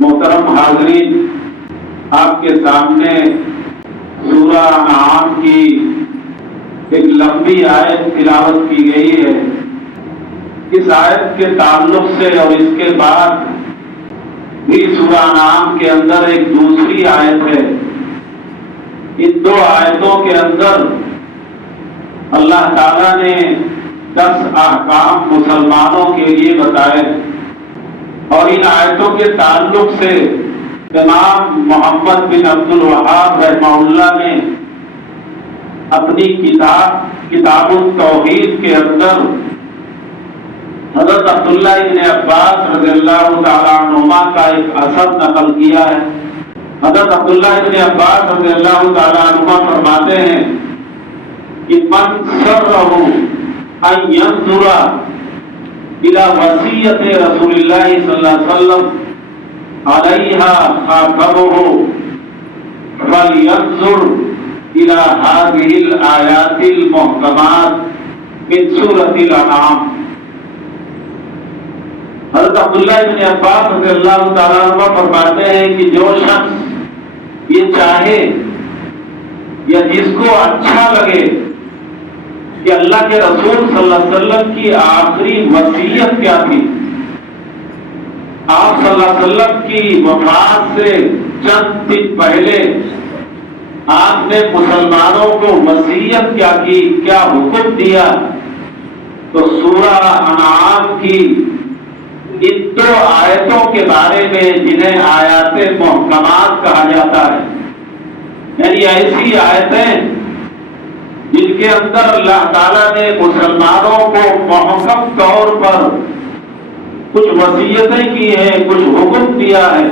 محترم حاضرین، آپ کے سامنے سورہ انعام کی ایک لمبی آیت تلاوت کی گئی ہے۔ اس آیت کے تعلق سے اور اس کے بعد بھی سورہ انعام کے اندر ایک دوسری آیت ہے۔ ان دو آیتوں کے اندر اللہ تعالیٰ نے 10 احکام مسلمانوں کے لیے بتائے، اور ان آیتوں کے تعلق سے امام محمد بن عبد الوہاب رحمہ اللہ نے اپنی کتاب التوحید کے اندر حضرت عبداللہ ابن عباس رضی اللہ تعالیٰ عنہما کا ایک اثر نقل کیا ہے۔ حضرت عبداللہ ابن عباس رضی اللہ تعالیٰ عنہما فرماتے ہیں کہ من سرہ ان ينظر الى وصیت رسول اللہ صلی اللہ علیہ وسلم علیہا خاتمہ فلینظر الى هذه الآیات المحکمات من سورۃ الانعام۔ حضرت عبداللہ ابن عباس رضی اللہ تعالیٰ عنہ فرماتے ہیں کہ جو شخص یہ چاہے یا جس کو اچھا لگے کہ اللہ کے رسول صلی اللہ علیہ وسلم کی آخری وصیت کیا تھی، آپ صلی اللہ علیہ وسلم کی وفات سے چند دن پہلے آپ نے مسلمانوں کو وصیت کیا کی، کیا حکم دیا، تو سورہ انعام کی ان دو آیتوں کے بارے میں جنہیں آیات محکمات کہا جاتا ہے، یعنی ایسی آیتیں جن کے اندر اللہ تعالیٰ نے مسلمانوں کو محکم طور پر کچھ وصیتیں کی ہیں، کچھ حکم دیا ہے،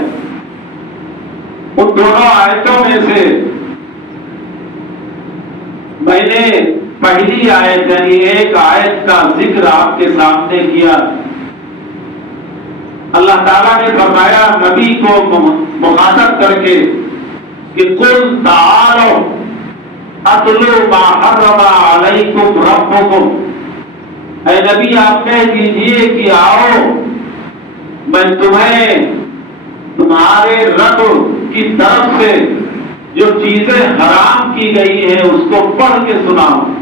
ان دونوں آیتوں میں سے میں نے پہلی آیت یعنی ایک آیت کا ذکر آپ کے سامنے کیا۔ اللہ تعالیٰ نے فرمایا نبی کو مخاطب کر کے کہ قل تعالوا اتلو ما حرم علیکم ربکم، اے نبی آپ کہہ دیجئے کہ آؤ میں تمہیں تمہارے رب کی طرف سے جو چیزیں حرام کی گئی ہیں اس کو پڑھ کے سناؤں۔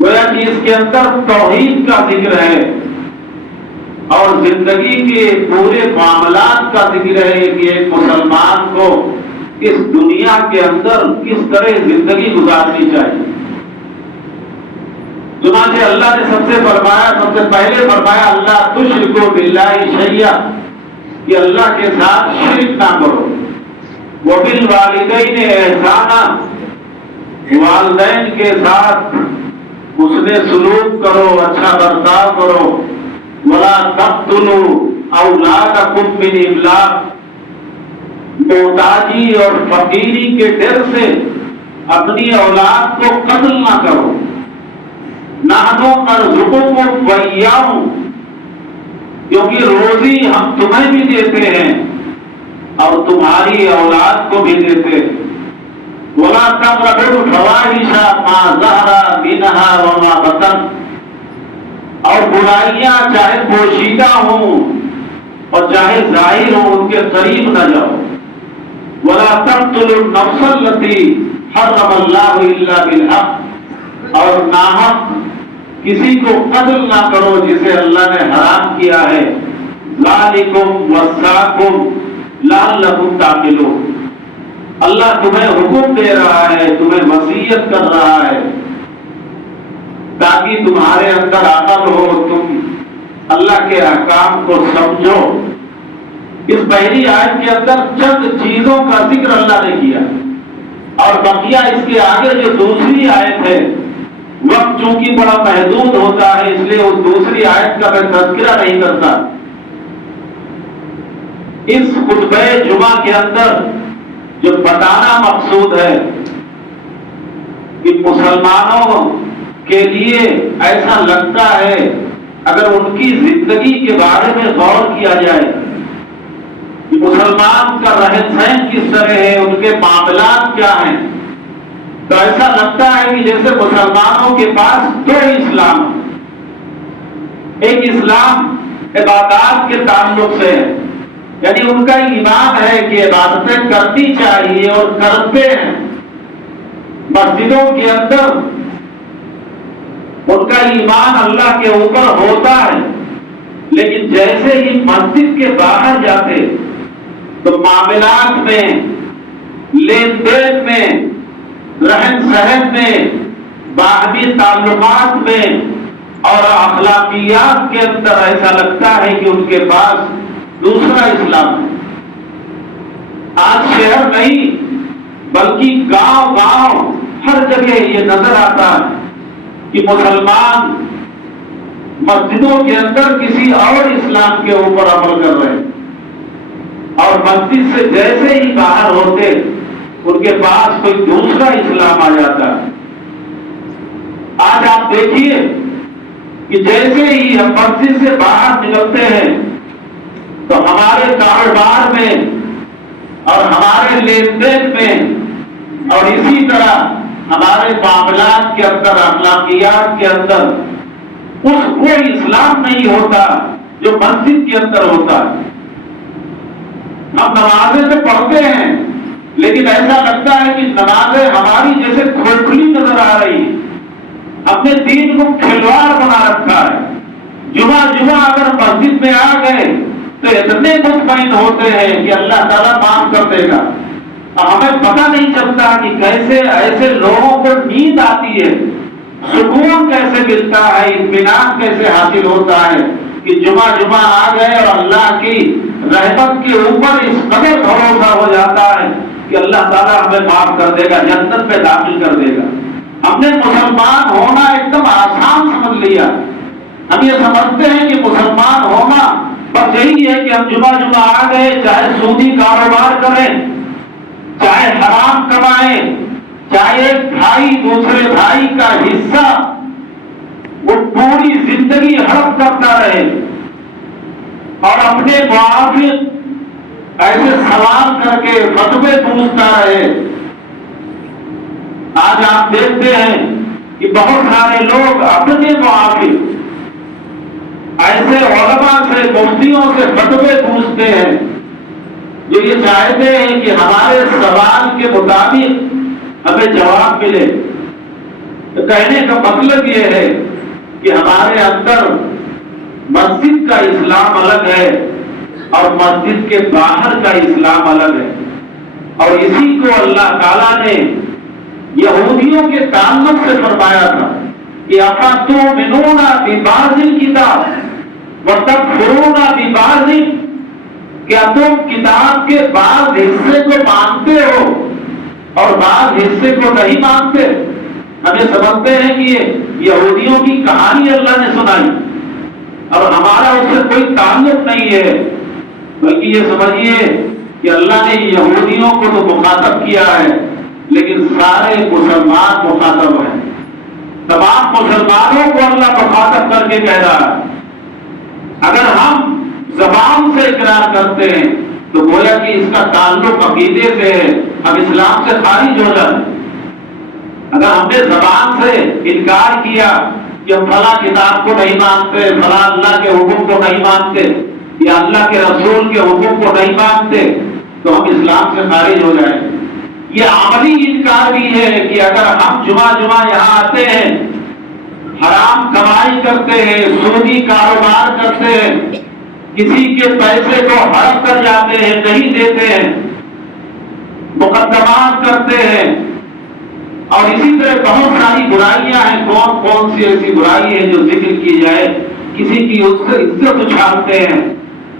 گویا کہ اس کے اندر توحید کا ذکر ہے اور زندگی کے پورے معاملات کا ذکر ہے کہ ایک مسلمان کو اس دنیا کے اندر کس طرح زندگی گزارنی چاہیے۔ چنانچہ اللہ نے سب سے پہلے فرمایا اللہ تشرکوا باللہ شیئا، کہ اللہ کے ساتھ شرک نہ کرو، وبالوالدین احسانا، والدین کے ساتھ حسن سلوک کرو، اچھا برتاؤ کرو، ولا تقتلوا اولادکم من املاق، محتاجی اور فقیری کے ڈر سے اپنی اولاد کو قتل نہ کرو، نحن نرزقکم وإیاہم، کیونکہ روزی ہم تمہیں بھی دیتے ہیں اور تمہاری اولاد کو بھی دیتے ہیں، ولا تقربوا الفواحش ما ظہر منها وما بطن، اور برائیاں چاہے پوشیدہ ہوں اور چاہے ظاہر ہوں ان کے قریب نہ جاؤ، ولا تقتلوا النفس التي حرم الله الا بالحق، اور ناحق کسی کو قتل نہ کرو جسے اللہ نے حرام کیا ہے، ذالکم وصاکم لعلکم تعقلون، اللہ تمہیں حکم دے رہا ہے، تمہیں وصیت کر رہا ہے تاکہ تمہارے اندر عقل ہو، تم اللہ کے احکام کو سمجھو۔ اس پہلی آیت کے اندر چند چیزوں کا ذکر اللہ نے کیا، اور بقیہ اس کے آگے جو دوسری آیت ہے، وقت چونکہ بڑا محدود ہوتا ہے اس لیے اس دوسری آیت کا میں تذکرہ نہیں کرتا۔ اس خطبہ جمعہ کے اندر جو بتانا مقصود ہے کہ مسلمانوں کے لیے ایسا لگتا ہے اگر ان کی زندگی کے بارے میں غور کیا جائے کہ مسلمان کا رہن سہن کس طرح ہے، ان کے معاملات کیا ہیں، تو ایسا لگتا ہے کہ جیسے مسلمانوں کے پاس دو اسلام، ایک اسلام عبادات کے تعلق سے ہے یعنی ان کا ایمان ہے کہ عبادتیں کرنی چاہیے اور کرتے ہیں، مسجدوں کے اندر ان کا ایمان اللہ کے اوپر ہوتا ہے، لیکن جیسے ہی مسجد کے باہر جاتے تو معاملات میں، لین دین میں، رہن سہن میں، باہمی تعلقات میں اور اخلاقیات کے اندر ایسا لگتا ہے کہ ان کے پاس دوسرا اسلام ہے۔ آج شہر نہیں بلکہ گاؤں گاؤں ہر جگہ یہ نظر آتا ہے کہ مسلمان مسجدوں کے اندر کسی اور اسلام کے اوپر عمل کر رہے ہیں، اور مسجد سے جیسے ہی باہر ہوتے ان کے پاس کوئی دوسرا اسلام آ جاتا ہے۔ آج آپ دیکھیے کہ جیسے ہی ہم مسجد سے باہر نکلتے ہیں تو ہمارے کاروبار میں اور ہمارے لین دین میں اور اسی طرح ہمارے معاملات کے اندر، اخلاقیات کے اندر وہ اسلام نہیں ہوتا جو مسجد کے اندر ہوتا ہے۔ ہم نمازیں تو پڑھتے ہیں لیکن ایسا لگتا ہے کہ نمازیں ہماری جیسے کھوکھلی نظر آ رہی، ہم نے دین کو کھلواڑ بنا رکھا ہے۔ جمعہ اگر مسجد میں آ گئے تو اتنے مطمئن ہوتے ہیں کہ اللہ تعالیٰ معاف کر دے گا، اور ہمیں پتہ نہیں چلتا کہ کیسے ایسے لوگوں کو نیند آتی ہے، سکون کیسے ملتا ہے، اطمینان کیسے حاصل ہوتا ہے کہ جمعہ آ گئے اور اللہ کی رحمت کے اوپر اس قدر بھروسہ ہو جاتا ہے کہ اللہ تعالیٰ ہمیں معاف کر دے گا، جنت میں داخل کر دے گا۔ ہم نے مسلمان ہونا ایک دم آسان سمجھ لیا، ہم یہ سمجھتے ہیں کہ مسلمان ہونا بس یہی ہے کہ ہم جمعہ آ گئے، چاہے سودی کاروبار کریں، چاہے حرام کمائیں، چاہے ایک بھائی دوسرے بھائی کا حصہ وہ پوری زندگی ہڑپ کرتا رہے اور اپنے موافق ایسے سوال کر کے فتوے پوچھتا رہے۔ آج آپ دیکھتے ہیں کہ بہت سارے لوگ اپنے موافق ایسے علماء سے، مفتیوں سے فتوے پوچھتے ہیں جو یہ چاہتے ہیں کہ ہمارے سوال کے مطابق ہمیں جواب ملے۔ تو کہنے کا مطلب یہ ہے کہ ہمارے اندر مسجد کا اسلام الگ ہے اور مسجد کے باہر کا اسلام الگ ہے، اور اسی کو اللہ تعالیٰ نے یہودیوں کے تعلق سے فرمایا تھا کہ اَفَتُؤْمِنُونَ بِبَعْضِ الْکِتَابِ وَتَکْفُرُونَ بِبَعْضٍ، کیا تم کتاب کے بعض حصے کو مانتے ہو اور بعض حصے کو نہیں مانتے؟ ہمیں سمجھتے ہیں کہ یہ یہودیوں کی کہانی اللہ نے سنائی اور ہمارا اس سے کوئی تعلق نہیں ہے، بلکہ یہ سمجھیے کہ اللہ نے یہودیوں کو تو مخاطب کیا ہے لیکن سارے مسلمان مخاطب ہیں، تمام مسلمانوں کو اللہ مخاطب کر کے کہہ رہا ہے۔ اگر ہم زبان سے اقرار کرتے ہیں تو گویا کہ اس کا تعلق عقیدے سے ہے، ہم اسلام سے خارج ہو جائیں۔ اگر ہم نے زبان سے انکار کیا کہ ہم فلاں کتاب کو نہیں مانتے، فلاں اللہ کے حکم کو نہیں مانتے یا اللہ کے رسول کے حکم کو نہیں مانتے، تو ہم اسلام سے خارج ہو جائیں۔ یہ عملی انکار بھی ہے کہ اگر ہم جمعہ یہاں آتے ہیں، حرام کمائی کرتے ہیں، سودی کاروبار کرتے ہیں، کسی کے پیسے کو ہڑپ کر جاتے ہیں، نہیں دیتے ہیں، مقدمات کرتے ہیں، اور اسی طرح بہت ساری برائیاں ہیں۔ کون سی ایسی برائی ہے جو ذکر کی جائے؟ کسی کی عزت اچھالتے ہیں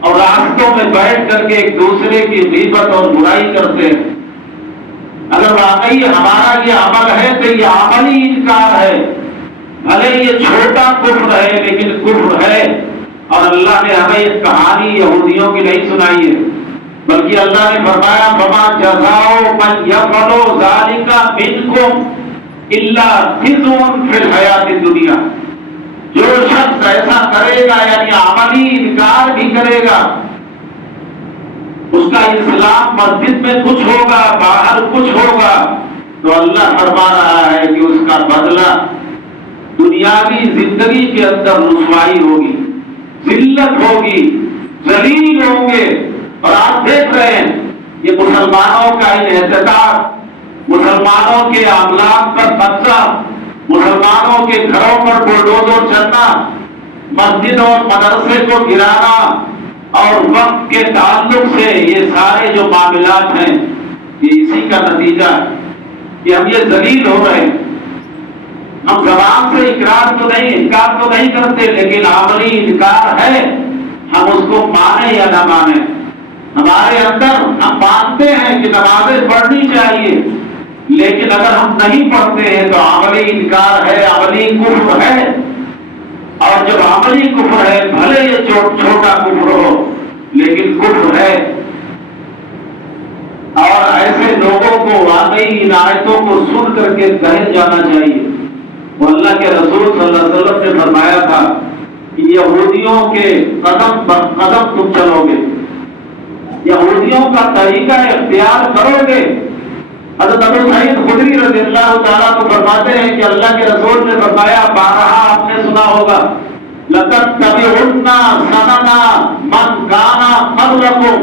اور راستوں میں بیٹھ کر کے ایک دوسرے کی غیبت اور برائی کرتے ہیں۔ اگر واقعی ہمارا یہ عمل ہے تو یہ عملی انکار ہے، بھلے یہ چھوٹا کفر ہے لیکن کفر ہے، اور اللہ نے ہمیں یہ کہانی یہودیوں کی نہیں سنائی ہے، بلکہ اللہ نے فرمایا فَمَا جَزَاءُ مَن يَفْعَلُ ذَلِكَ مِنكُمْ إِلَّا خِزْيٌ فِي الْحَيَاةِ الدُّنْيَا، جو شخص ایسا کرے گا یعنی عملی انکار بھی کرے گا، اس کا اسلام مسجد میں کچھ ہوگا، باہر کچھ ہوگا، تو اللہ فرما رہا ہے کہ اس کا بدلہ دنیاوی زندگی کے اندر رسوائی ہوگی، ذلت ہوگی، ذلیل ہوں گے. اور آپ دیکھ رہے ہیں یہ مسلمانوں کا انحطاط، مسلمانوں کے املاک پر قبضہ، مسلمانوں کے گھروں پر بلڈوزر چلنا، مسجد اور مدرسے کو گرانا، اور وقت کے تعلق سے یہ سارے جو معاملات ہیں یہ اسی کا نتیجہ ہے کہ ہم یہ ذلیل ہو رہے ہیں. ہم زبان سے انکار تو نہیں کرتے، لیکن عملی انکار ہے. ہم اس کو مانیں یا نہ مانیں، ہمارے اندر ہم مانتے ہیں کہ نمازیں پڑھنی چاہیے، لیکن اگر ہم نہیں پڑھتے ہیں تو عملی انکار ہے، عملی کفر ہے. اور جب عملی کفر ہے، بھلے یہ چھوٹا کفر ہو لیکن کفر ہے. اور ایسے لوگوں کو واقعی ان آیتوں کو سن کر کے کہے جانا چاہیے. وہ اللہ کے رسول صلی اللہ علیہ وسلم نے فرمایا تھا کہ یہودیوں کے قدم پر قدم تم چلو گے، یہودیوں کا طریقہ اختیار کرو گے. حضرت ابو سعید خدری رضی اللہ تعالیٰ کو فرماتے ہیں کہ اللہ کے رسول نے فرمایا، بارہا آپ نے سنا ہوگا، لَتَتَّبِعُنَّ سَنَنَ مَنْ كَانَ قَبْلَكُمْ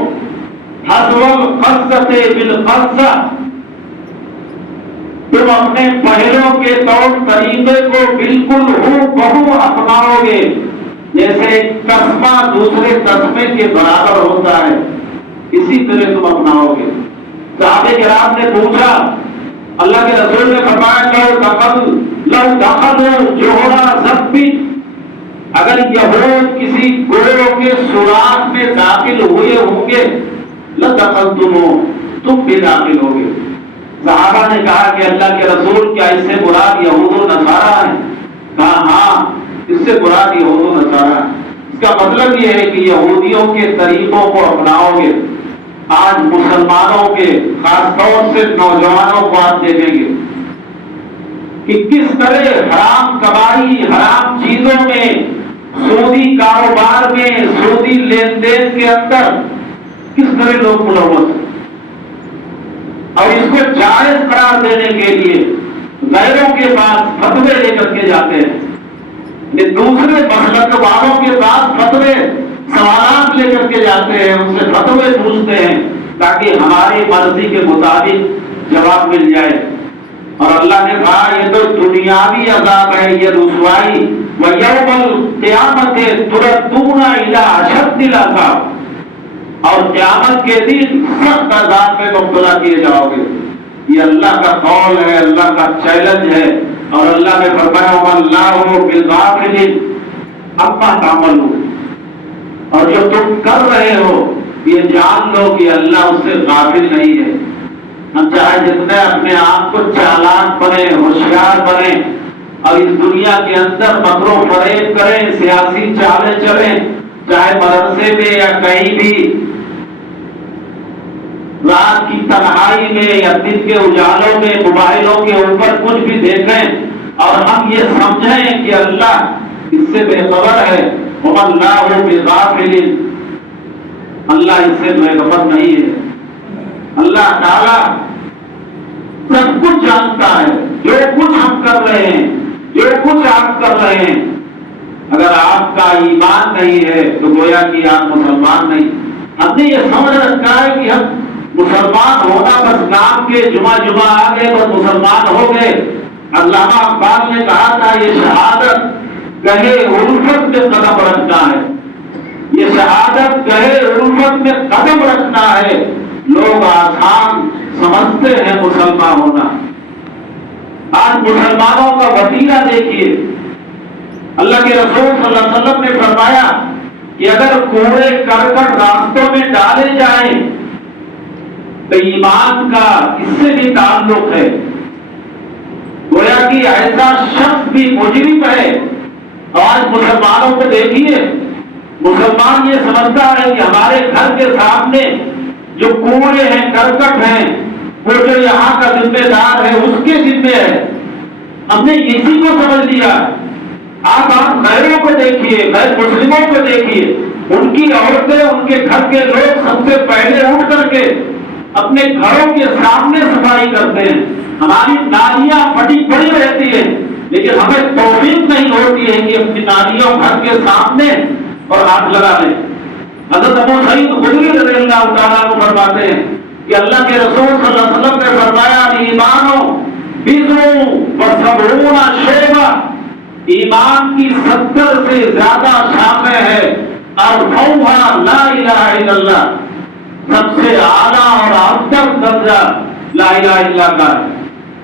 حَذْوَ الْقَذَّةِ بِالْقَذَّةِ. تم اپنے پہلوں کے طور طریقے کو بالکل ہو بہو اپناؤ گے، جیسے قصبہ دوسرے قصبے کے برابر ہوتا ہے، اسی طرح تم اپناؤ گے. صحابہ کرام نے پوچھا، اللہ کے رسول نے فرمایا، لو دخلوا جوہر ضب، اگر یہود کسی گروہ کے سوراخ میں داخل ہوئے ہوں گے، لدخلتموہ، تم بھی داخل ہوگے. صحابہ نے کہا کہ اللہ کے رسول کیا اس سے مراد یہود و نصارہ ہیں؟ کہا ہاں، اس سے مراد یہود و نصارہ ہیں. اس کا مطلب یہ ہے کہ یہودیوں کے طریقوں کو اپناؤ گے. آج مسلمانوں کے خاص طور سے نوجوانوں کو آپ دیکھیں گے کہ کس طرح حرام کمائی، حرام چیزوں میں، سودی کاروبار میں، سودی لین دین کے اندر کس طرح لوگ ملوث ہیں. اور اس کو جائز قرار دینے کے لیے غیروں کے پاس فتوے لے کر کے جاتے ہیں، دوسرے مسلک والوں کے پاس فتوے، سوالات لے کر کے جاتے ہیں، ان سے فتوے پوچھتے ہیں تاکہ ہماری مرضی کے مطابق جواب مل جائے. اور اللہ نے کہا یہ تو دنیاوی عذاب ہے، یہ رسوائی. وَيَوْمَ الْقِيَامَةِ تُرَدُّونَ إِلَىٰ أَشَدِّ الْعَذَابِ، اور قیامت کے دن سخت عذاب میں مبتلا کیے جاؤ گے. یہ اللہ کا قول ہے، اللہ کا چیلنج ہے. اور اللہ نے فرمایا وَمَا اللَّهُ بِغَافِلٍ عَمَّا تَعْمَلُونَ، اور جو تم کر رہے ہو یہ جان لو کہ اللہ اس سے غافل نہیں ہے. ہم چاہے جتنے اپنے آپ کو چالاک بنے، ہوشیار بنے، اور اس دنیا کے اندر مکر و فریب کریں، سیاسی چالیں چلیں، چاہے مدرسے میں یا کہیں بھی رات کی تنہائی میں یا دن کے اجالوں میں موبائلوں کے اوپر کچھ بھی دیکھیں اور ہم یہ سمجھیں کہ اللہ اس سے بے خبر ہے. وَمَا اللَّهُ بِغَافِلٍ، اللہ اس سے بے خبر نہیں ہے. اللہ تعالیٰ سب کچھ جانتا ہے. جو کچھ ہم کر رہے ہیں، جو کچھ آپ کر رہے ہیں، اگر آپ کا ایمان نہیں ہے تو گویا کہ آپ مسلمان نہیں. ہم نے یہ سمجھ رکھا ہے کہ ہم مسلمان ہونا بس نام کے جمعہ آ گئے بس مسلمان ہو گئے. علامہ اقبال نے کہا تھا یہ شہادت گہے الفت میں قدم رکھنا ہے، یہ شہادت گہے الفت میں قدم رکھنا ہے. لوگ آسان سمجھتے ہیں مسلمان ہونا. آج مسلمانوں کا وتیرہ دیکھیے. اللہ کے رسول صلی اللہ علیہ وسلم نے فرمایا کہ اگر کوڑے کرکٹ راستوں میں ڈالے جائیں تو ایمان کا اس سے بھی تعلق ہے. گویا کہ ایسا شخص بھی مجرم ہے. آج مسلمانوں کو دیکھیے، مسلمان یہ سمجھتا ہے کہ ہمارے گھر کے سامنے جو کوڑے ہیں، کرکٹ ہیں، وہ جو یہاں کا ذمہ دار ہے اس کے ذمہ ہے. ہم نے اسی کو سمجھ لیا. آپ غیروں کو دیکھیے، غیر مسلموں کو دیکھیے، ان کی عورتیں، ان کے گھر کے لوگ سب سے پہلے اٹھ کر کے اپنے گھروں کے سامنے صفائی کرتے ہیں. ہماری نالیاں پھٹی پڑی رہتی ہیں لیکن ہمیں توفیق نہیں ہوتی ہے کہ اپنی نالیوں گھر کے سامنے اور ہاتھ لگا لیں. حضرت ابو سعید خدری رضی اللہ تعالیٰ عنہ فرماتے ہیں کہ اللہ کے رسول صلی اللہ علیہ وسلم نے فرمایا ایمانو بضع و 70 شعبہ، ایمان کی 70 سے زیادہ شاخیں ہیں، ارفعها لا الہ الا اللہ، سب سے اعلیٰ اور افضل درجہ لا الہ الا اللہ کا ہے،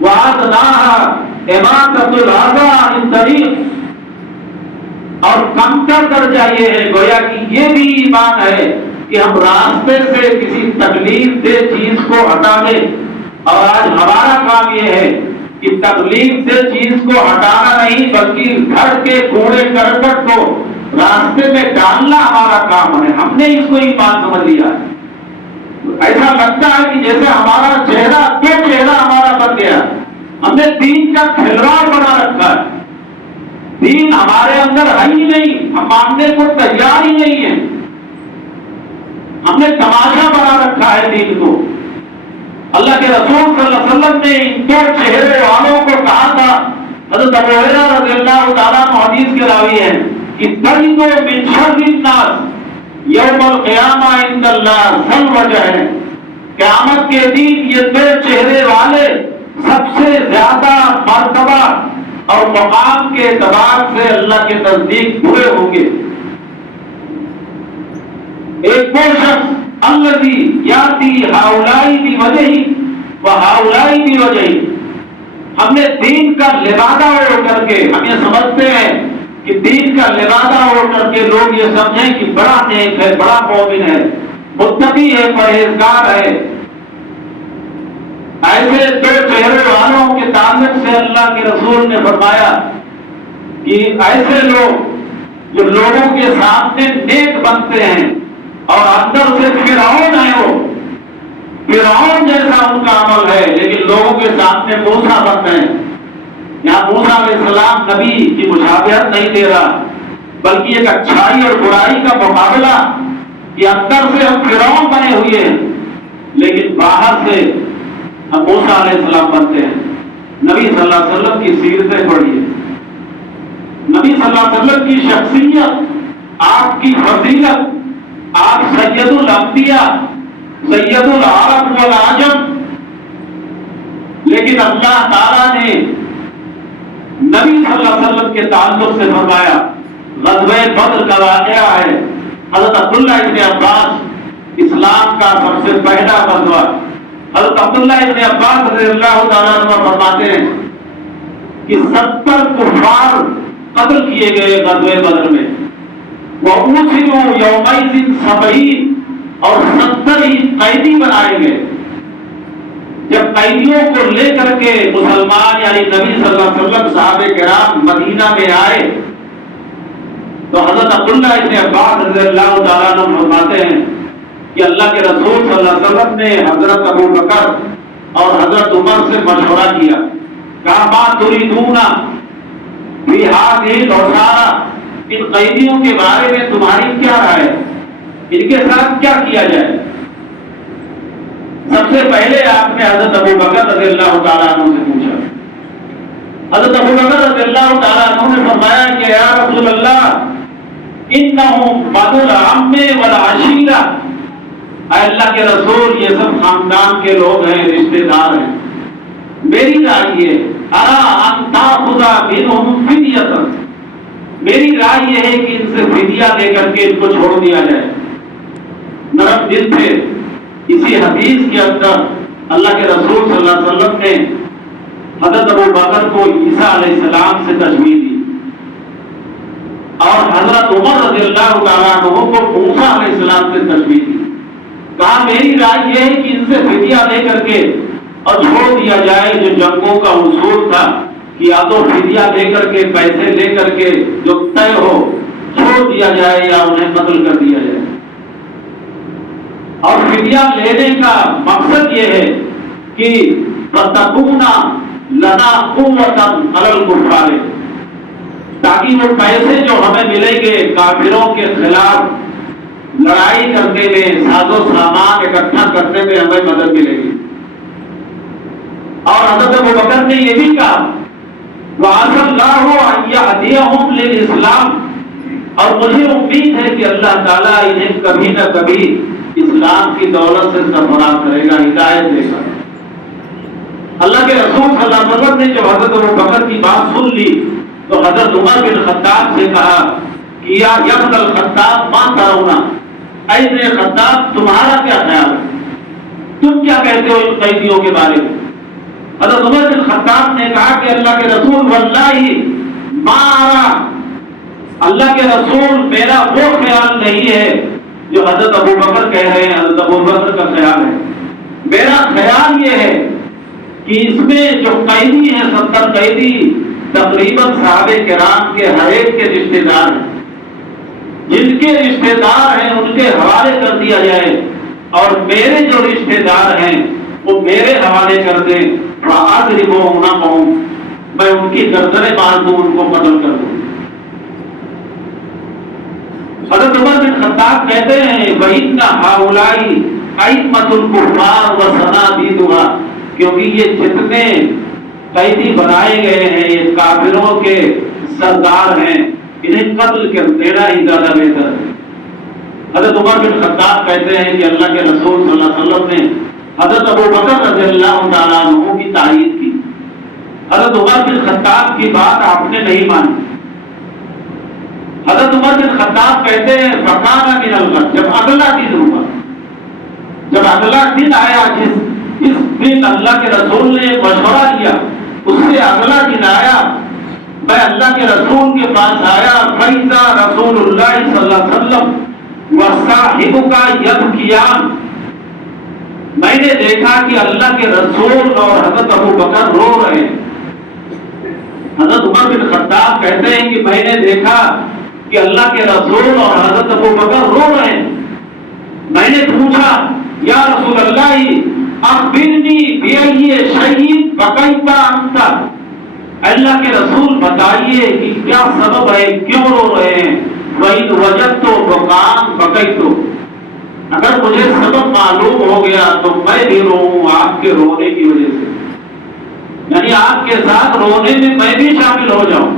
وادناها اماطۃ الاذى عن الطریق، اور کم کا درجہ یہ ہے گویا کہ یہ بھی ایمان ہے کہ ہم راستے سے کسی تکلیف دہ چیز کو ہٹا دیں، اور آج ہمارا کام یہ ہے کہ تکلیف دہ چیز کو ہٹانا نہیں بلکہ گھر کے کوڑے کرکٹ کو راستے میں ڈالنا ہمارا کام ہے۔ ہم نے اس کو ایمان سمجھ لیا، ایسا لگتا ہے کہ جیسے ہمارا چہرہ ہمارا بن گیا، ہم نے دین کا کھلواڑ بنا رکھا ہے، دین ہمارے اندر ہے ہی نہیں، ہم ماننے کو تیار ہی نہیں ہے، ہم نے تماشا بنا رکھا ہے دین کو۔ اللہ کے رسول صلی اللہ علیہ وسلم نے ان دو چہرے والوں کو کہا تھا، حضرت ابو ہریرہ رضی اللہ تعالیٰ عنہ حدیث کے راوی ہیں کہ تجد من شر الناس یوم القیامہ عند اللہ ذل وجہ، قیامت کے دن یہ دو چہرے والے سب سے زیادہ مرتبہ اور مقام کے اعتبار سے اللہ کے نزدیک برے ہوں گے۔ ایک وہ شخص الذی یاتی ہؤلاء بوجہہ وہؤلاء بوجہہ، ہم نے دین کا لبادہ اوڑھ کر کے، ہم یہ سمجھتے ہیں کہ دین کا لبادہ اوڑھ کر کے لوگ یہ سمجھیں کہ بڑا نیک ہے، بڑا مومن ہے، متقی ہے، پرہیزگار ہے۔ ایسے دو چہرے والوں کے تعلق سے اللہ کے رسول نے فرمایا کہ ایسے لوگ جو لوگوں کے سامنے نیک بنتے ہیں اور اندر سے فرعون ہے، وہ فرعون جیسا ان کا عمل ہے، لیکن لوگوں کے سامنے موسیٰ بنتے ہیں۔ یہاں موسیٰ علیہ السلام نبی کی مشابہت نہیں دے رہا بلکہ ایک اچھائی اور برائی کا مقابلہ کہ اندر سے ہم فرعون بنے ہوئے ہیں لیکن باہر سے ہم موسیٰ علیہ السلام بنتے ہیں۔ نبی صلی اللہ علیہ وسلم کی سیرتیں پڑھیے، نبی صلی اللہ علیہ وسلم کی شخصیت، آپ کی فضیلت، آپ سید الانبیاء، سید العرب والعجم، لیکن اللہ تعالیٰ نے نبی صلی اللہ علیہ وسلم کے تعلق سے فرمایا، غزوہ بدر کا واقعہ ہے، حضرت عبداللہ ابن عباس اسلام کا سب سے پہلا غزوہ، حضرت عبداللہ ابن عباس رضی اللہ تعالیٰ عنہ فرماتے ہیں کہ 70 کفار قتل کیے گئے غزوہ بدر میں، وَأُوسِرُوا يَوْمَئِذٍ 70، اور 70 ہی قیدی بنائے گئے۔ جب قیدیوں کو لے کر کے مسلمان یعنی نبی صلی اللہ علیہ وسلم صحابہ کرام مدینہ میں آئے تو حضرت عبداللہ ابن عباس رضی اللہ تعالیٰ عنہ فرماتے ہیں کہ اللہ کے رسول صلی اللہ علیہ وسلم نے حضرت ابو بکر اور حضرت عمر سے مشورہ کیا، کہا ما تريدون فی هذه الاسارى، ان قیدیوں کے بارے میں تمہاری کیا رائے، ان کے ساتھ کیا کیا جائے؟ سب سے پہلے آپ نے حضرت ابو بکر رضی اللہ تعالیٰ عنہ سے پوچھا۔ حضرت ابو بکر رضی اللہ تعالیٰ عنہ نے فرمایا کہ یا رسول اللہ انہم بنو العم والعشیرہ، اے اللہ کے رسول یہ سب خاندان کے لوگ ہیں، رشتہ دار ہیں، میری رائے یہ ارا ان تاخذ منہم فدیۃ، میری رائے یہ ہے کہ ان سے فدیہ لے کر کے ان کو چھوڑ دیا جائے۔ نرم دل تھے۔ اسی حدیث کے اندر اللہ کے رسول صلی اللہ علیہ وسلم نے حضرت ابو بکر کو عیسیٰ علیہ السلام سے تشبیہ دی اور حضرت عمر رضی اللہ تعالیٰ عنہ کو موسیٰ علیہ السلام سے تشبیہ دی۔ کہا میری رائے یہ ہے کہ ان سے فدیہ لے کر کے اور چھوڑ دیا جائے، جو جنگوں کا اصول تھا کہ یا تو فدیہ لے کر کے پیسے لے کر کے جو طے ہو چھوڑ دیا جائے یا انہیں قتل کر دیا جائے۔ اور فدیہ لینے کا مقصد یہ ہے کہ تَتَّقُونَ لَنَا قُوَّةً عَلَى الْكُفَّارِ، تاکہ وہ پیسے جو ہمیں ملیں گے کافروں کے خلاف لڑائی کرنے میں، ساز و سامان اکٹھا کرنے میں ہمیں مدد ملے گی۔ اور حضرت ابو بکر نے یہ بھی کہا وَعَسَى اللَّهُ أَن يَهْدِيَهُمْ لِلْإِسْلَامِ، اور مجھے امید ہے کہ اللہ تعالیٰ انہیں کبھی نہ کبھی اسلام کی دولت سے سرفراز کرے گا، ہدایت دے گا۔ اللہ کے رسول صلی اللہ علیہ وسلم نے جب حضرت ابوبکر کی بات سن لی تو حضرت عمر بن خطاب سے کہا کہ یا ابن الخطاب ما ترون، اے ابن خطاب تمہارا کیا خیال ہے، تم کیا کہتے ہو ان قیدیوں کے بارے میں؟ حضرت عمر بن خطاب نے کہا کہ اللہ کے رسول واللہ ما ارى، اللہ کے رسول میرا وہ خیال نہیں ہے جو حضرت ابوبکر کہہ رہے ہیں، حضرت ابوبکر کا خیال ہے۔ میرا خیال یہ ہے کہ اس میں جو قیدی ہیں 70 قیدی تقریباً صحابہ کرام کے ہر ایک کے رشتے دار ہیں، جن کے رشتے دار ہیں ان کے حوالے کر دیا جائے، اور میرے جو رشتے دار ہیں وہ میرے حوالے کر دیں، فَأَضْرِبُهُمْ نَقَهُمْ، میں ان کی گردنیں باندھ دوں، ان کو قتل کر دوں۔ حضرت عمر بن خطاب کہتے ہیں وَإِنَّ هَؤُلَاءِ أَئِمَّةُ الْكُفَّارِ وَصَنَادِيدُهَا، کیونکہ یہ جتنے قیدی بنائے گئے ہیں یہ کافروں کے سردار ہیں، انہیں قتل کر دینا ہی زیادہ بہتر ہے۔ حضرت عمر بن خطاب کہتے ہیں کہ اللہ کے رسول صلی اللہ علیہ وسلم نے حضرت ابوبکر رضی اللہ تعالیٰ عنہ کی تائید کی۔ حضرت عمر بن خطاب کی بات آپ نے نہیں مانی۔ حضرت عمر بن خطاب کہتے ہیں فَقَانَ مِنَ الْغَدِ، جب اگلا دن ہوا، جب اگلا دن آیا، جس دن اللہ کے رسول نے مشورہ لیا، اس سے اگلا دن آیا، میں اللہ کے رسول کے پاس آیا، فَإِذَا رسول اللہ صلی اللہ علیہ وسلم وَصَاحِبُكَ يَبْكِيَانِ، میں نے دیکھا کہ اللہ کے رسول اور حضرت ابوبکر رو رہے ہیں۔ حضرت عمر بن خطاب کہتے ہیں کہ میں نے دیکھا کہ اللہ کے رسول اور حضرت ابوبکر رو رہے ہیں۔ میں نے پوچھا یا رسول اللہ اخبرنی بأی شیء بکیت انت، اللہ کے رسول بتائیے کہ کیا سبب ہے، کیوں رو رہے ہیں؟ وَإِنْ وَجَدْتُ بُكَاءً بَكَيْتُ، اگر مجھے سبب معلوم ہو گیا تو میں بھی روؤں آپ کے رونے کی وجہ سے، یعنی آپ کے ساتھ رونے میں میں بھی شامل ہو جاؤں،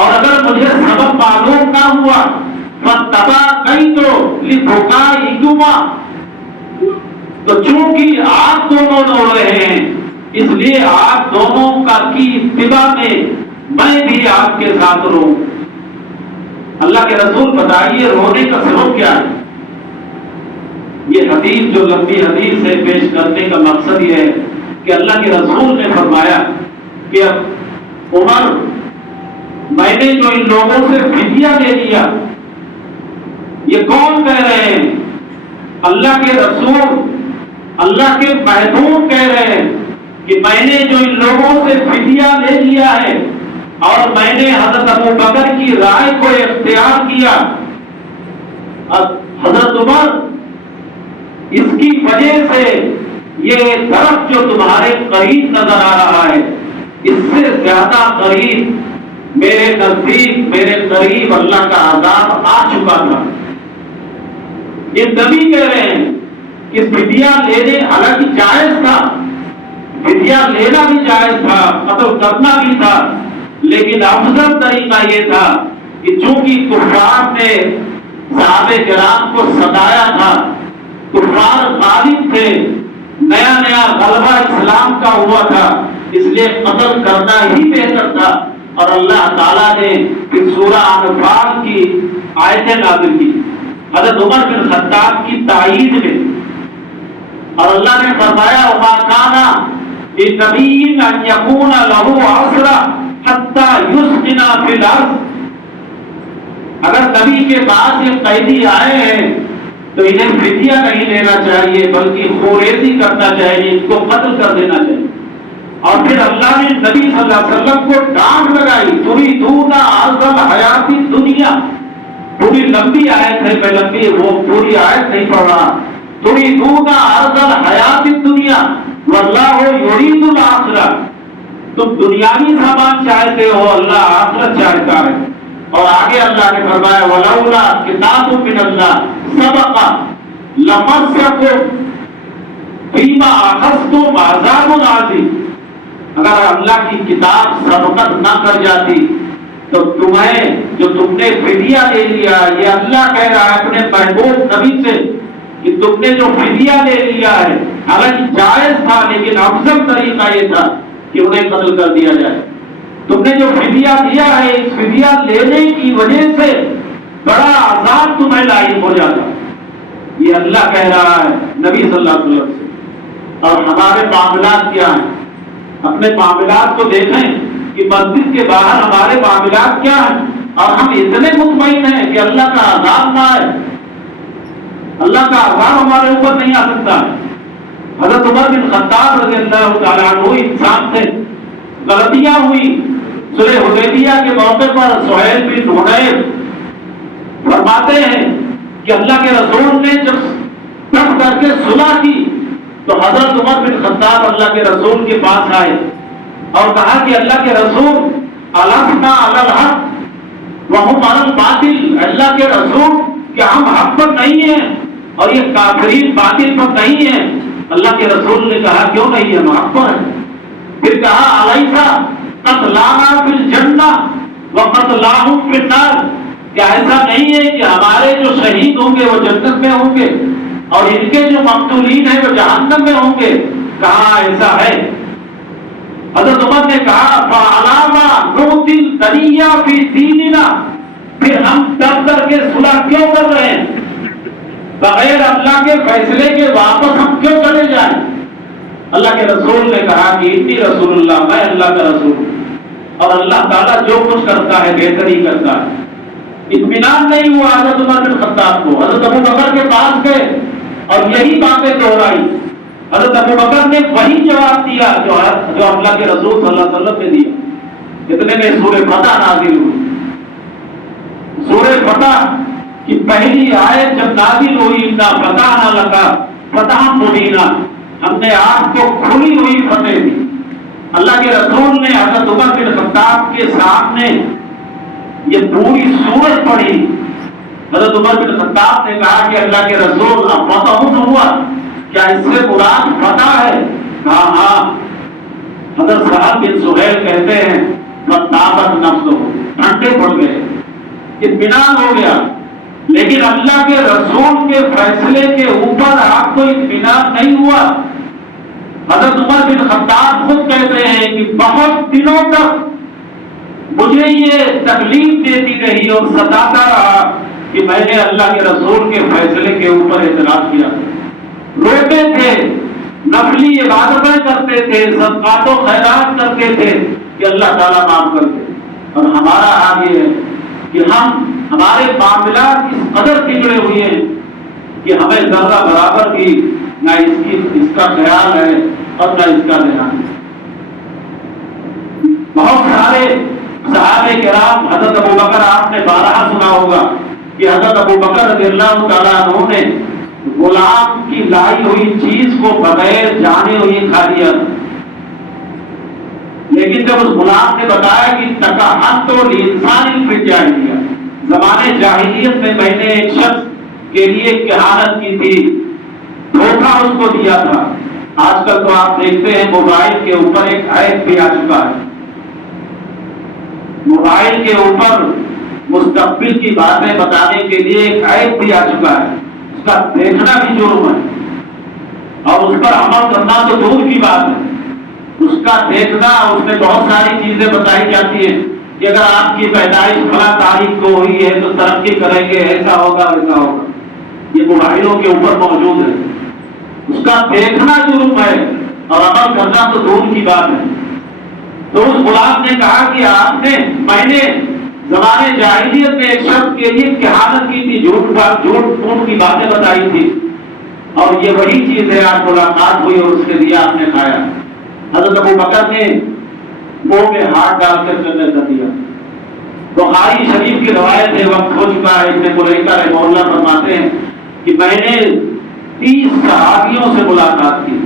اور اگر مجھے سبب معلوم نہ ہوا فَاتَّبَعْتُ لِبُكَائِكُمَا، تو چونکہ آپ دونوں رو رہے ہیں اس لیے آپ دونوں کا کی اتباع میں بھی آپ کے ساتھ روؤں۔ اللہ کے رسول بتائیے رونے کا سبب کیا ہے؟ یہ حدیث جو لمبی حدیث ہے پیش کرنے کا مقصد یہ ہے کہ اللہ کے رسول نے فرمایا کہ اب عمر میں نے جو ان لوگوں سے فدیہ لے لیا، یہ کون کہہ رہے ہیں؟ اللہ کے رسول، اللہ کے محبوب کہہ رہے ہیں کہ میں نے جو ان لوگوں سے فدیہ لے لیا ہے اور میں نے حضرت ابوبکر کی رائے کو اختیار کیا۔ اب حضرت عمر اس کی وجہ سے یہ درخت جو تمہارے قریب نظر آ رہا ہے اس سے زیادہ قریب میرے نزدیک، میرے قریب اللہ کا عذاب آ چکا تھا۔ یہ نبی کہہ رہے ہیں کہ فدیہ لینے حالانکہ جائز تھا، فدیہ لینا بھی جائز تھا، قتل کرنا بھی تھا، لیکن افضل طریقہ یہ تھا کہ چونکہ کفار نے صحابہ کرام کو ستایا تھا، کفار غالب تھے، نیا نیا غلبہ اسلام کا ہوا تھا، اس لیے قتل کرنا ہی بہتر تھا، اور اللہ تعالیٰ نے سورہ انفال کی آیتیں نازل کی حضرت عمر بن خطاب کی تائید میں، اور اللہ نے فرمایا وما كان لنبي ان يكون له اسرى حتى يسكن في الارض، اگر نبی کے پاس یہ قیدی آئے ہیں تو انہیں فدیہ نہیں لینا چاہیے بلکہ خوریزی کرنا چاہیے، ان کو قتل کر دینا چاہیے۔ اور پھر اللہ نے نبی صلی اللہ علیہ وسلم کو ڈانٹ لگائی تُرِيدُونَ عَرْضَ الْحَيَاةِ الدُّنْيَا، پوری لمبی آیت ہے، میں لمبی وہ پوری آیت نہیں پڑھ رہا، تُرِيدُونَ عَرْضَ الْحَيَاةِ الدُّنْيَا وَاللَّهُ يُرِيدُ الْآخِرَةَ، تم دنیاوی سامان چاہتے ہو، اللہ آخرت چاہتا ہے۔ اور آگے اللہ نے فرمایا وَلَوْلَا كِتَابٌ مِّنَ اللَّهِ سَبَقَ لَمَسَّكُمْ فِيمَا أَخَذْتُمْ عَذَابٌ عَظِيمٌ، اگر اللہ کی کتاب سبقت نہ کر جاتی تو تمہیں جو تم نے فدیہ لے لیا، یہ اللہ کہہ رہا ہے اپنے محبوب نبی سے کہ تم نے جو فدیہ لے لیا ہے، حالانکہ جائز تھا لیکن افضل طریقہ یہ تھا کہ انہیں قتل کر دیا جائے۔ تم نے جو فدیہ دیا ہے، اس فدیہ لینے کی وجہ سے بڑا عذاب تمہیں لاحق ہو جاتا۔ یہ اللہ کہہ رہا ہے نبی صلی اللہ علیہ وسلم سے۔ اور ہمارے معاملات کیا ہیں؟ اپنے معاملات کو دیکھیں کہ مسجد کے باہر ہمارے معاملات کیا ہیں، اور ہم اتنے مطمئن ہیں کہ اللہ کا عذاب نہ آئے، اللہ کا عذاب ہمارے اوپر نہیں آ سکتا ہے۔ حضرت عمر بن خطاب رضی اللہ تعالیٰ عنہ انسان تھے، غلطیاں ہوئی۔ صلح حدیبیہ کے موقع پر سہیل بن حنیف فرماتے ہیں کہ اللہ کے رسول نے جب تب کر کے صلح کی تو حضرت عمر بن خطاب اللہ کے رسول کے پاس آئے اور کہا کہ اللہ کے رسول الحقنا علی الحق وہم علی الباطل، اللہ کے رسول کہ ہم حق پر نہیں ہیں اور یہ کافرین باطل پر نہیں ہیں۔ اللہ کے رسول نے کہا کیوں نہیں ہے، ہم حق پر ہیں۔ پھر کہا الیسا قتلانا فی الجنہ وقتلاہم فی النار، کیا ایسا نہیں ہے کہ ہمارے جو شہید ہوں گے وہ جنت میں ہوں گے اور ان کے جو مقتولین ہیں وہ جہنم میں ہوں گے؟ کہا ایسا ہے۔ حضرت عمر نے کہا فعلاما نؤتی الدنیا فی دیننا، پھر ہم ڈر کر کے صلح کیوں کر رہے ہیں؟ بغیر اللہ کے فیصلے کے واپس ہم کیوں چلے جائیں؟ اللہ کے رسول نے کہا کہ انی رسول اللہ، میں اللہ کا رسول ہوں اور اللہ تعالیٰ جو کچھ کرتا ہے بہتر ہی کرتا ہے۔ اطمینان نہیں ہوا حضرت عمر بن خطاب کو، حضرت ابو بکر کے پاس گئے اور یہی باتیں دہرائی۔ حضرت ابو بکر نے وہی جواب دیا جو اللہ کے رسول صلی اللہ علیہ وسلم نے دیا۔ اتنے میں سورہ فتح نازل ہوئی۔ سورہ فتح کی پہلی آیت جب نازل ہوئی، انا فتحنا لک فتحا مبینا، ہم نے آپ کو کھلی ہوئی فتح دی۔ اللہ کے رسول نے حضرت عمر بن خطاب کے سامنے یہ پوری سورت پڑھی۔ حضرت عمر بن خطاب نے کہا کہ اللہ کے رسول اب فتح ہوا، کیا اس سے مراد فتح ہے؟ کہا ہاں۔ حضرت سعد بن سہیل کہتے ہیں فتابت نفسہ، ٹھنڈے پڑ گئے، اطمینان ہو گیا۔ لیکن اللہ کے رسول کے فیصلے کے اوپر آپ کو اطمینان نہیں ہوا۔ حضرت عمر بن خطاب خود کہتے ہیں کہ بہت دنوں تک مجھے یہ تکلیف دیتی رہی اور ستاتا رہا کہ میں نے اللہ کے رسول کے فیصلے کے اوپر اعتراض کیا۔ روتے تھے، نفلی عبادتیں کرتے تھے، صدقات و خیرات کرتے تھے کہ اللہ تعالیٰ معاف کر دے۔ اور ہمارا حال یہ ہے کہ ہمارے معاملات اس قدر بگڑے ہوئے ہیں کہ ہمیں ذرہ برابر بھی نہ اس کا خیال ہے اور نہ اس کا دھیان ہے۔ بہت سارے صحابہ کرام، حضرت ابو بکر آپ نے بارہا سنا ہوگا کہ حضرت ابو بکر رضی اللہ تعالیٰ عنہ نے غلام کی لائی ہوئی چیز کو بغیر جانے ہوئی کھا لیا، لیکن جب اس غلام نے بتایا کہ تکہنت الانسان فی الجاہلیہ، زمانے جاہلیت میں میں نے ایک شخص کے لیے کہانت کی تھی، دھوکہ اس کو دیا تھا۔ آج کل تو آپ دیکھتے ہیں موبائل کے اوپر ایک ایپ بھی آ چکا ہے، موبائل کے اوپر مستقبل کی باتیں بتانے کے لیے ایک ایپ بھی آ چکا ہے، اس کا دیکھنا بھی جرم ہے اور اس پر عمل کرنا تو دور کی بات ہے۔ اس کا دیکھنا، اس میں بہت ساری چیزیں بتائی جاتی ہیں کہ اگر آپ کی پیدائش فلاں تاریخ کو ہوئی ہے تو ترقی کریں گے، ایسا ہوگا ویسا ہوگا، یہ موبائلوں کے اوپر موجود ہے۔ اس کا دیکھنا جرم ہے اور عمل کرنا تو دور کی بات ہے۔ تو اس غلام نے کہا کہ میں نے زمانے جاہلیت میں ایک شخص کے لیے کہانت کی تھی، جھوٹ کی باتیں بتائی تھی، اور یہ وہی چیز ہے، آج ملاقات ہوئی اور اس کے لیے آپ نے کھایا۔ حضرت ابو بکر نے منہ میں ہاتھ ڈال کر جنت کر دیا۔ بخاری شریف کی روایت ہے، وقت ہو چکا ہے، ابن ملیکہ رحمہ اللہ فرماتے ہیں کہ میں نے 30 صحابیوں سے ملاقات کی،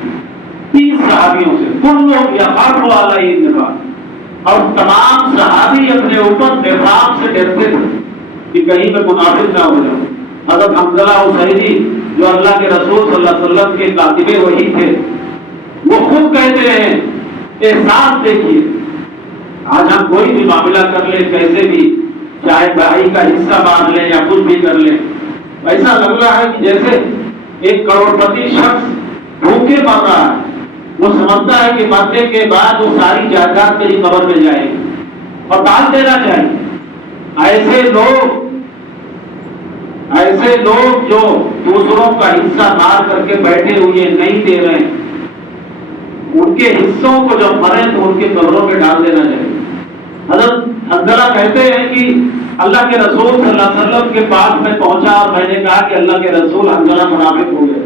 30 صحابیوں سے، کل لوگ یخاف علیہ النفاق، اور تمام صحابی اپنے اوپر نفاق سے ڈرتے تھے کہ کہیں میں منافق نہ ہو جاؤں۔ حضرت حنظلہ حسینی جو اللہ کے رسول صلی اللہ علیہ وسلم کے کاتب وحی تھے، وہ خود کہتے ہیں، احساس دیکھیے آج ہم کوئی بھی معاملہ کر لیں کیسے بھی، چاہے بھائی کا حصہ مانگ لیں یا کچھ بھی کر لیں، ایسا لگ رہا ہے کہ جیسے ایک کروڑپتی شخص بھوکے مر رہا ہے، وہ سمجھتا ہے کہ مرنے کے بعد وہ ساری جائیداد میری قبر میں جائے گی اور ڈال دینا چاہیے۔ ایسے لوگ جو دوسروں کا حصہ مار کر کے بیٹھے ہوئے نہیں دے رہے، ان کے حصوں کو جب مرے تو ان کے قبروں میں ڈال دینا چاہیے۔ حضرت حنظلہ کہتے ہیں کہ اللہ کے رسول صلی اللہ علیہ وسلم کے پاس میں پہنچا اور میں نے کہا کہ اللہ کے رسول، حنظلہ منافق ہو گئے۔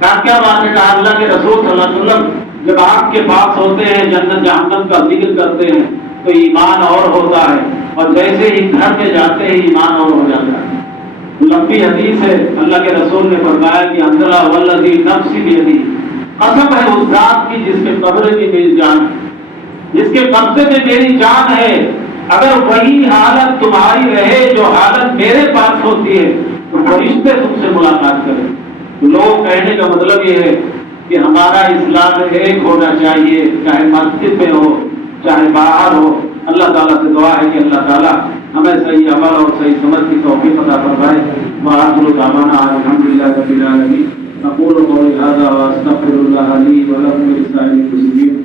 کہا کیا بات ہے؟ کہا اللہ کے رسول صلی اللہ علیہ وسلم جب آپ کے پاس ہوتے ہیں، جنت جہنم کا ذکر کرتے ہیں تو ایمان اور ہوتا ہے، اور جیسے ہی گھر میں جاتے ہیں ایمان اور ہو جاتا ہے۔ لمبی حدیث ہے، اللہ کے رسول نے فرمایا کہ حنظلہ والذی نفسی بیدی، قسم ہے اس ذات کی جس کے قبضے میں میری جان ہے، جس کے قبضے میں میری جان ہے، اگر وہی حالت تمہاری رہے جو حالت میرے پاس ہوتی ہے تو فرشتے تم سے ملاقات کریں۔ لوگ کہنے کا مطلب یہ ہے کہ ہمارا اسلام ایک ہونا چاہیے، چاہے مسجد میں ہو چاہے باہر ہو۔ اللہ تعالیٰ سے دعا ہے کہ اللہ تعالیٰ ہمیں صحیح عمل اور صحیح سمجھ کی توفیق عطا فرمائے۔ وآخر دعوانا الحمدللہ رب العالمین۔ اقول قولی ھذا واستغفر اللہ لی ولکم ولسائر المسلمین۔